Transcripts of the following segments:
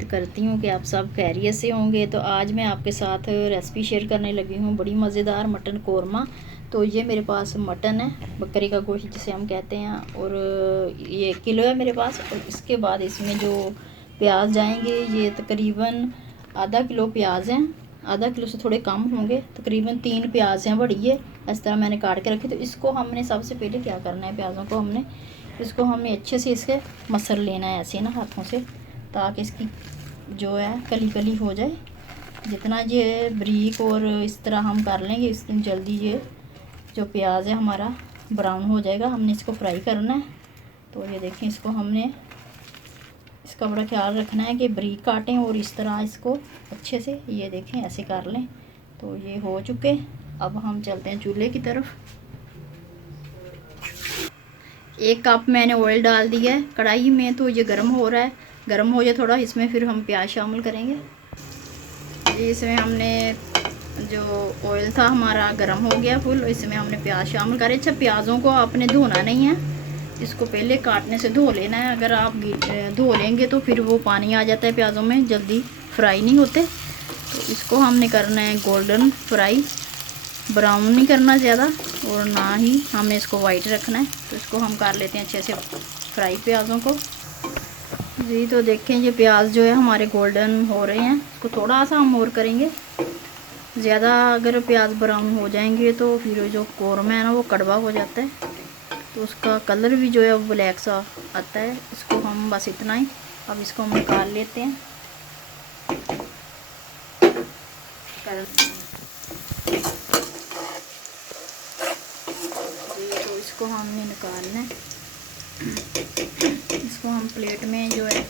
उम्मीद करती हूँ कि आप सब खैरियत से होंगे। तो आज मैं आपके साथ रेसिपी शेयर करने लगी हूँ, बड़ी मज़ेदार मटन कोरमा। तो ये मेरे पास मटन है, बकरी का गोश्त जिसे हम कहते हैं, और ये किलो है मेरे पास। और इसके बाद इसमें जो प्याज जाएंगे, ये तकरीबन आधा किलो प्याज हैं, आधा किलो से थोड़े कम होंगे, तकरीबन 3 प्याज हैं बड़ी है। इस तरह मैंने काट के रखी। तो इसको हमने सबसे पहले क्या करना है, प्याज़ों को इसको हमने अच्छे से इसके मसल लेना है ऐसे ना हाथों से, ताकि इसकी जो है कली कली हो जाए। जितना ये बारीक और इस तरह हम कर लेंगे, इतनी जल्दी ये जो प्याज है हमारा ब्राउन हो जाएगा। हमने इसको फ्राई करना है। तो ये देखें, इसको हमने इसका बड़ा ख्याल रखना है कि बारीक काटें और इस तरह इसको अच्छे से, ये देखें, ऐसे कर लें। तो ये हो चुके। अब हम चलते हैं चूल्हे की तरफ। 1 कप मैंने ऑयल डाल दिया है कढ़ाई में। तो ये गर्म हो रहा है, गर्म हो जाए थोड़ा, इसमें फिर हम प्याज शामिल करेंगे। इसमें हमने जो ऑयल था हमारा गर्म हो गया फुल, इसमें हमने प्याज शामिल करे। अच्छा, प्याज़ों को आपने धोना नहीं है, इसको पहले काटने से धो लेना है। अगर आप धो लेंगे तो फिर वो पानी आ जाता है प्याज़ों में, जल्दी फ्राई नहीं होते। तो इसको हमने करना है गोल्डन फ्राई, ब्राउन नहीं करना ज़्यादा, और ना ही हमें इसको वाइट रखना है। तो इसको हम कर लेते हैं अच्छे से फ्राई प्याज़ों को जी। तो देखें, ये प्याज जो है हमारे गोल्डन हो रहे हैं। इसको थोड़ा सा हम और करेंगे, ज़्यादा अगर प्याज ब्राउन हो जाएंगे तो फिर जो कोरमा है ना वो कड़वा हो जाता है, तो उसका कलर भी जो है वो ब्लैक सा आता है। इसको हम बस इतना ही, अब इसको हम निकाल लेते हैं। तो इसको हमने निकालना है, इसको हम प्लेट में जो है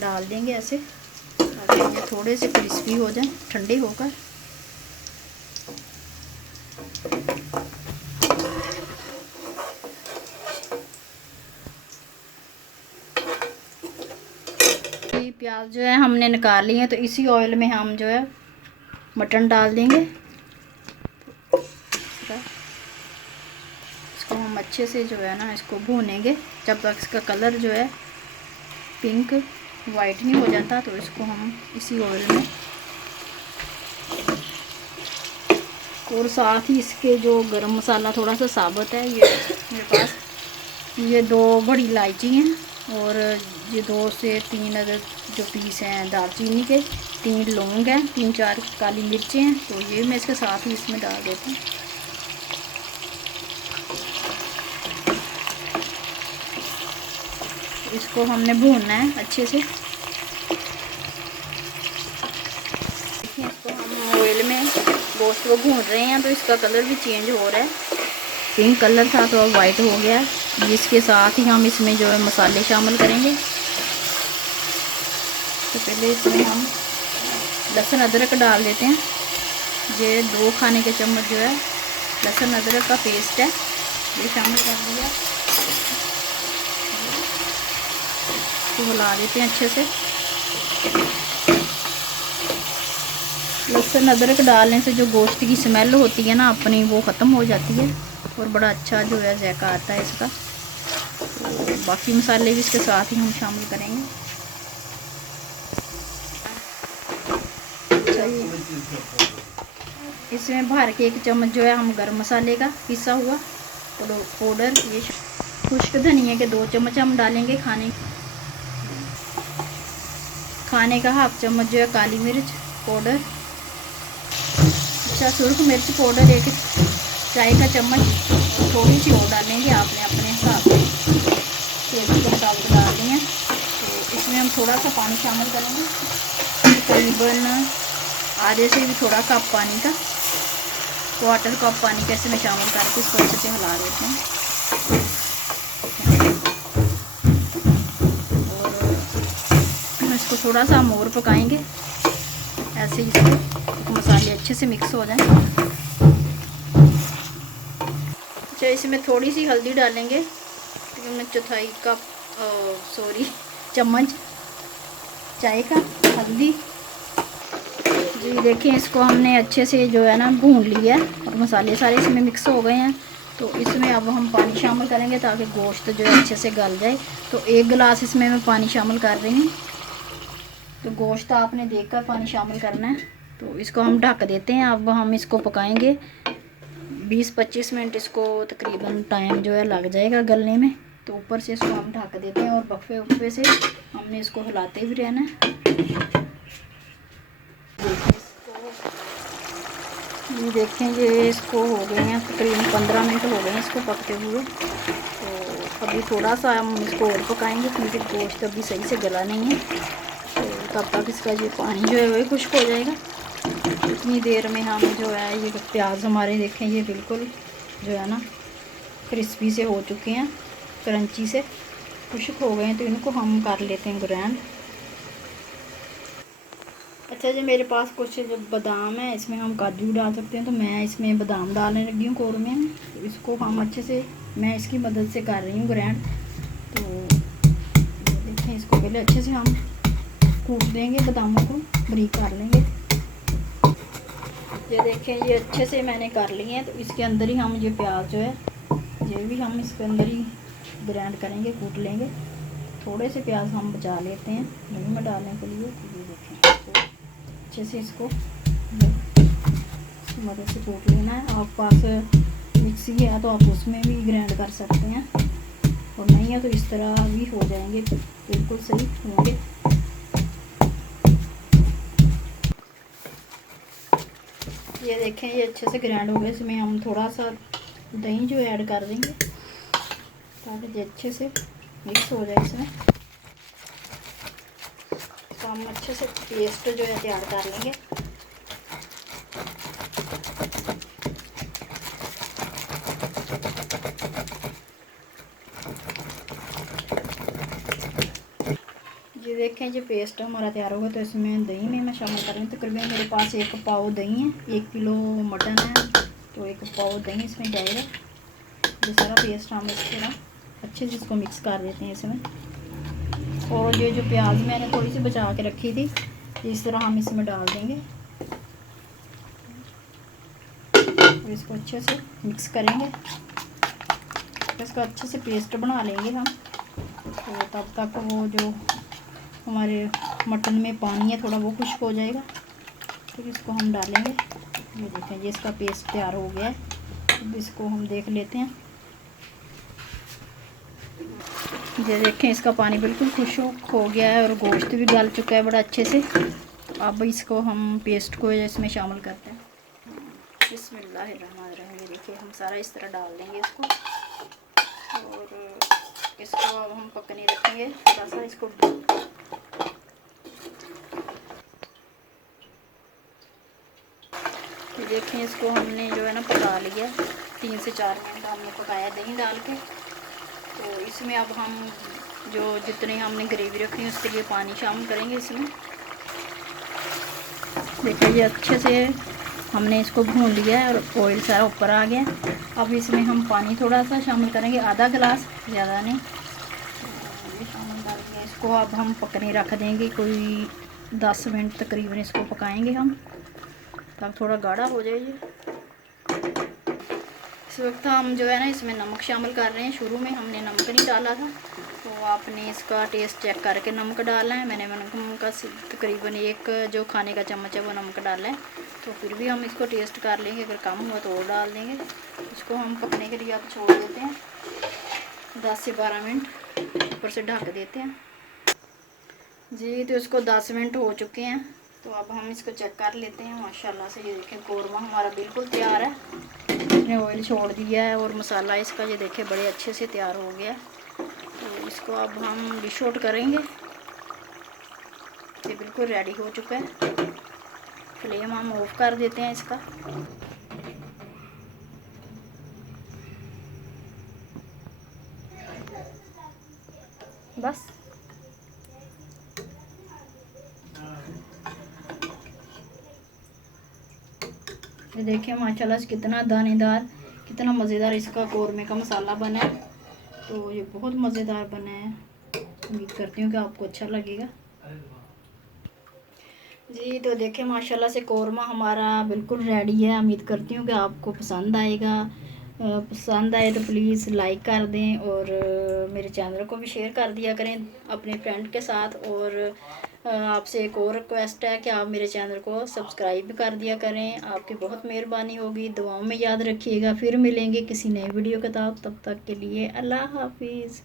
डाल देंगे ऐसे, ताकि ये थोड़े से क्रिस्पी हो जाए ठंडे होकर। प्याज जो है हमने निकाल लिए हैं। तो इसी ऑयल में हम जो है मटन डाल देंगे। इसको हम अच्छे से जो है ना इसको भूनेंगे जब तक इसका कलर जो है पिंक वाइट नहीं हो जाता। तो इसको हम इसी ऑयल में, और साथ ही इसके जो गरम मसाला थोड़ा सा साबुत है, ये मेरे पास ये 2 बड़ी इलायची हैं, और ये 2 से 3 अदद जो पीस हैं दालचीनी के, 3 लौंग हैं, 3-4 काली मिर्चें हैं। तो ये मैं इसके साथ ही इसमें डाल देती हूँ। इसको हमने भूनना है अच्छे से। देखिए, इसको हम ऑयल में गोश्त को भून रहे हैं, तो इसका कलर भी चेंज हो रहा है। पिंक कलर था तो अब वाइट हो गया। जिसके साथ ही हम इसमें जो है मसाले शामिल करेंगे। तो पहले इसमें हम लहसुन अदरक डाल देते हैं। ये 2 खाने के चम्मच जो है लहसुन अदरक का पेस्ट है, ये शामिल कर दिया। तो हिला देते हैं अच्छे से। लहसुन अदरक डालने से जो गोश्त की स्मेल होती है ना अपनी, वो ख़त्म हो जाती है, और बड़ा अच्छा जो है जायका आता है इसका। तो बाकी मसाले भी इसके साथ ही हम शामिल करेंगे। इसमें भर के 1 चम्मच जो है हम गरम मसाले का पिसा हुआ पाउडर, ये खुश्क धनिया के 2 चम्मच हम डालेंगे। खाने का 1/2 चम्मच जो है काली मिर्च पाउडर। अच्छा, सुरख मिर्च पाउडर 1 चाय का चम्मच, थोड़ी सी और डालेंगे, आपने अपने हिसाब से टेस्ट के मुताबिक डालनी है। तो इसमें हम थोड़ा सा पानी शामिल करेंगे, तकरीबन आधे से भी थोड़ा कप पानी का, 1/4 कप पानी कैसे में शामिल करके इसको अच्छे से हिला देते हैं। और इसको थोड़ा सा हम और पकाएंगे ऐसे ही, इसको मसाले अच्छे से मिक्स हो जाएं। अच्छा, इसमें थोड़ी सी हल्दी डालेंगे, तकरीबन 1/4 कप चम्मच चाय का हल्दी जी। देखें, इसको हमने अच्छे से जो है ना भून लिया है, और मसाले सारे इसमें मिक्स हो गए हैं। तो इसमें अब हम पानी शामिल करेंगे ताकि गोश्त जो है अच्छे से गल जाए। तो 1 गिलास इसमें मैं पानी शामिल कर रही हूँ। तो गोश्त आपने देखकर पानी शामिल करना है। तो इसको हम ढक देते हैं। अब हम इसको पकाएंगे 20-25 मिनट। इसको तकरीबन टाइम जो है लग जाएगा गलने में। तो ऊपर से इसको हम ढक देते हैं और वक्फे वक्फे से हमने इसको हिलाते भी रहना है। ये देखें, ये इसको हो गए हैं तकरीबन 15 मिनट हो गए हैं इसको पकते हुए। तो अभी थोड़ा सा हम इसको और पकाएंगे क्योंकि गोश्त अभी सही से गला नहीं है। तो तब तक इसका ये पानी जो है वही खुश्क हो जाएगा। इतनी देर में हम जो है ये प्याज हमारे देखें ये बिल्कुल जो है ना क्रिस्पी से हो चुके हैं, क्रंची से खुश्क हो गए हैं। तो इनको हम कर लेते हैं ग्राइंड। अच्छा जी, मेरे पास कुछ जो बादाम है इसमें हम काजू डाल सकते हैं, तो मैं इसमें बादाम डालने लगी हूँ कौरमे में। तो इसको हम अच्छे से मैं इसकी मदद से कर रही हूँ ग्राइंड। तो देखें, इसको पहले अच्छे से हम कूट देंगे, बादामों को बारीक कर लेंगे। ये देखें, ये अच्छे से मैंने कर लिए हैं। तो इसके अंदर ही हम ये प्याज जो है ये भी हम इसके अंदर ही ग्राइंड करेंगे, कूट लेंगे। थोड़े से प्याज हम बचा लेते हैं दही में डालने के लिए। तो ये देखें, तो अच्छे से इसको मदद से कूट लेना है। आप पास मिक्सी है तो आप उसमें भी ग्राइंड कर सकते हैं, और नहीं है तो इस तरह भी हो जाएंगे, बिल्कुल सही होंगे। ये देखें, ये अच्छे से ग्राइंड हो गए। इसमें हम थोड़ा सा दही जो ऐड कर देंगे ताकि ये अच्छे से मिक्स हो जाए इसमें। तो हम अच्छे से पेस्ट जो है तैयार कर लेंगे। ये देखें, ये पेस्ट हमारा तैयार होगा। तो इसमें दही में मैं शामिल कर रही हूँ। तकरीबन मेरे पास 1 पाव दही है, 1 किलो मटन है, तो 1 पाव दही इसमें जाएगा। ये सारा पेस्ट हम इस तरह अच्छे से इसको मिक्स कर देते हैं इसमें। और ये जो प्याज मैंने थोड़ी सी बचा के रखी थी, इस तरह हम इसमें डाल देंगे और इसको अच्छे से मिक्स करेंगे। इसका अच्छे से पेस्ट बना लेंगे हम। तो तब तक वो जो हमारे मटन में पानी है थोड़ा वो खुश्क हो जाएगा। फिर इसको हम डालेंगे। ये देखें, ये इसका पेस्ट तैयार हो गया है। अब इसको हम देख लेते हैं। ये देखें, इसका पानी बिल्कुल खुश्क हो गया है और गोश्त भी गल चुका है बड़ा अच्छे से। तो अब इसको हम पेस्ट को इसमें शामिल करते हैं। बिस्मिल्लाहिर्रहमानिर्रहीम। ये देखिए, हम सारा इस तरह डाल देंगे इसको और इसको अब हम पकने रखेंगे थोड़ा सा इसको। ये देखें, इसको हमने जो है ना पका लिया। 3 से 4 मिनट हमने पकाया दही डाल के। तो इसमें अब हम जो जितने हमने ग्रेवी रखी है उसके लिए पानी शामिल करेंगे इसमें। देखिए, ये अच्छे से हमने इसको भून लिया है और ऑयल सारा ऊपर आ गया। अब इसमें हम पानी थोड़ा सा शामिल करेंगे, आधा गिलास, ज़्यादा नहीं। ये शामिल डाल दिया। इसको अब हम पकने रख देंगे कोई 10 मिनट तकरीबन इसको पकाएंगे हम, तब थोड़ा गाढ़ा हो जाए। इस वक्त हम जो है ना इसमें नमक शामिल कर रहे हैं। शुरू में हमने नमक नहीं डाला था, तो आपने इसका टेस्ट चेक करके नमक डालना है। मैंने नमक का तकरीबन 1 जो खाने का चम्मच है वो नमक डाला है। तो फिर भी हम इसको टेस्ट कर लेंगे, अगर कम हुआ तो और डाल देंगे। इसको हम पकने के लिए अब छोड़ देते हैं 10 से 12 मिनट, ऊपर से ढक देते हैं जी। तो इसको 10 मिनट हो चुके हैं। तो अब हम इसको चेक कर लेते हैं। माशाल्लाह से ये देखें, कौरमा हमारा बिल्कुल तैयार है। इसने ऑयल छोड़ दिया है और मसाला इसका ये देखें बड़े अच्छे से तैयार हो गया। तो इसको अब हम डिश आउट करेंगे। ये बिल्कुल रेडी हो चुका है। फ्लेम हम ऑफ कर देते हैं इसका। बस ये देखिए, माशाल्लाह से कितना दानेदार, कितना मज़ेदार इसका कौरमे का मसाला बना है। तो ये बहुत मज़ेदार बना है। उम्मीद करती हूँ कि आपको अच्छा लगेगा जी। तो देखें, माशाल्लाह से कौरमा हमारा बिल्कुल रेडी है। उम्मीद करती हूँ कि आपको पसंद आएगा। पसंद आए तो प्लीज़ लाइक कर दें और मेरे चैनल को भी शेयर कर दिया करें अपने फ्रेंड के साथ। और आपसे एक और रिक्वेस्ट है कि आप मेरे चैनल को सब्सक्राइब कर दिया करें। आपकी बहुत मेहरबानी होगी। दुआओं में याद रखिएगा। फिर मिलेंगे किसी नए वीडियो के साथ। तब तक के लिए अल्लाह हाफिज़।